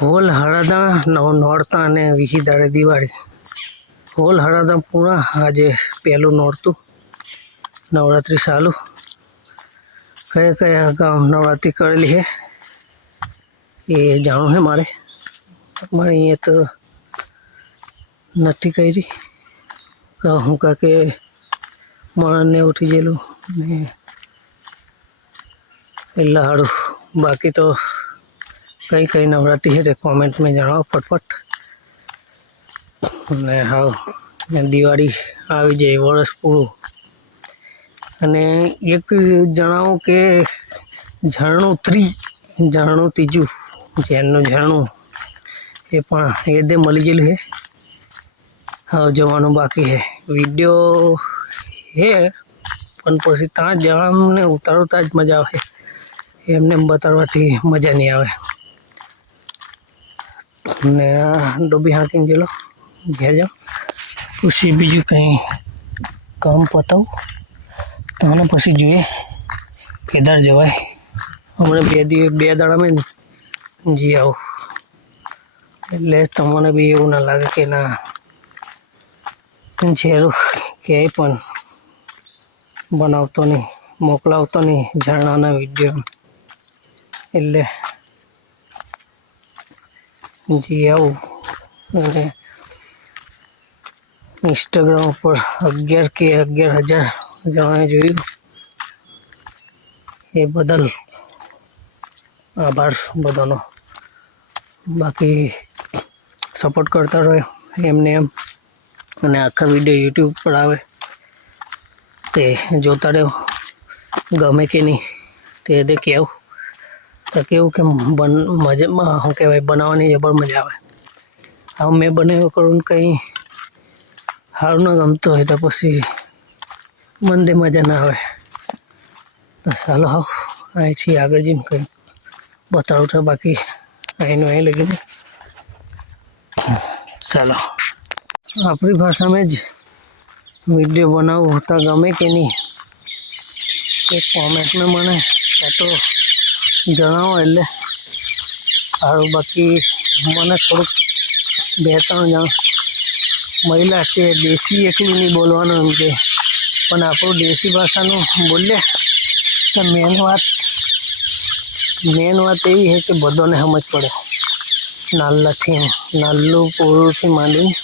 Hall હળદા નોરતા અને વીહી દાડે Diwali. Hall હળદા પૂરા આજે પહેલું નોરતું નવરાત્રિ ચાલુ. કયા કયા ગામ નવરાત્રિ કરેલી છે એ જાણવું છે મારે અહીંયા તો નથી કરી. હું કે મણને ઉઠી ગયેલું ને એટલે સારું. બાકી તો કઈ કઈ નવરાત્રિ છે તે કોમેન્ટમાં જણાવો ફટફટ. અને હા, દિવાળી આવી જાય, વર્ષ પૂરું. અને એક જણાવું કે ઝરણું ત્રીજું જેનનું ઝરણું એ પણ એ દે મળી ગયેલું છે. હવે જવાનું બાકી છે. વિડીયો છે પણ પછી ત્યાં જવાને ઉતારતા જ મજા આવે, એમને બતાડવાથી મજા નહીં આવે. ને ડોબી હાંકીને ગયેલો ઘેર જાઉં પછી બીજું કંઈ કામ પતાવું તો પછી જોઈએ કેદાર જવાય. હમણાં બે દાડામાં જી આવું એટલે તમને બી એવું ના લાગે કે ના ઝેરું ક્યાંય પણ બનાવતો નહીં, મોકલાવતો નહીં ઝરણાના વિડીયો. એટલે જી આવું. અને ઇન્સ્ટાગ્રામ ઉપર 11,000 જણાએ જોયું, એ બદલ આભાર બધાનો. બાકી સપોર્ટ કરતા રહો એમને એમ. અને આખા વિડીયો યુટ્યુબ પર આવે તે જોતા રહો. ગમે કે નહીં તે દે કહેવું તો કેવું કે મજામાં શું કહેવાય, બનાવવાની જબર મજા આવે. હવે મેં બનાવ્યો કરું કંઈ સારું ના ગમતું હોય તો પછી મને મજા ના આવે. તો ચાલો હા અહીંથી આગળ જઈને કંઈ બતાવું છે. બાકી અહીંનું અહીં લગીને ચાલો આપણી ભાષામાં જ વિડીયો બનાવવું હોતા ગમે કે નહીં એ કોમેન્ટમાં મને તો જણાવો એટલે સારું. બાકી મને થોડુંક 2-3 જણ મહિલા છે દેશી એકલું નહીં બોલવાનું એમ કે, પણ આપણું દેશી ભાષાનું બોલીએ તો મેન વાત એવી છે કે બધાને સમજ પડે. નાલ્લું પૂરુંથી માંડીને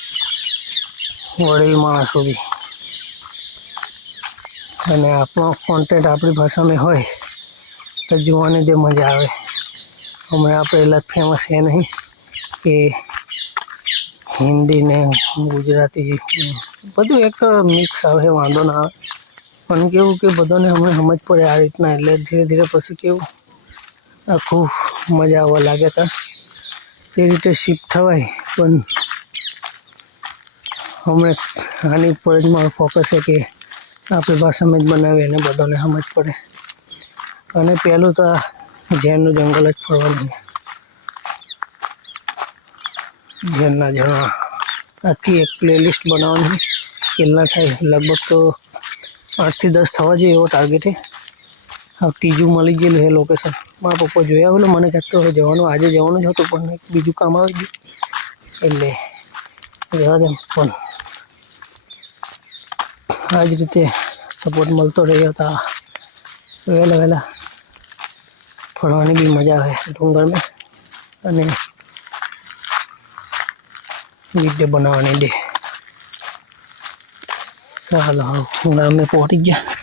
વડીલ માણસ સુધી. અને આપણો કોન્ટેન્ટ આપણી ભાષામાં હોય તો જોવાની જે મજા આવે. હમણાં આપણે એટલા જ ફેમસ છે નહીં કે હિન્દી ને ગુજરાતી બધું એક મિક્સ આવે, વાંધો ના આવે. પણ કેવું કે બધાને હમણાં સમજ પડે આ રીતના. એટલે ધીરે ધીરે પછી કેવું આખું મજા આવવા લાગે તો તે રીતે શિફ્ટ થવાય. પણ હમણાં આની ઉપર જ મારો ફોકસ છે કે આપણી ભાષામાં જ બનાવીએ અને બધાને સમજ પડે. અને પહેલું તો ઝેરનું જંગલ જ ફરવાનું. ઝેરના ઝરણા આખી એક પ્લેલિસ્ટ બનાવવાની. કેટલા થાય લગભગ તો 8 થી 10 થવા જોઈએ એવો ટાર્ગેટ છે. હવે ત્રીજું મળી ગયેલું છે લોકેશન. મારા પપ્પા જોયા આવેલો મને કહેતો જવાનું, આજે જવાનું જ હતું પણ બીજું કામ આવી ગયું એટલે જવા દે. પણ આ જ રીતે સપોર્ટ મળતો રહ્યો હતા. વહેલા ફરવાની બી મજા આવે ડુંગરમાં અને વિડીયો બનાવવાની દે. ચાલો ગામે પહોંચી ગયા.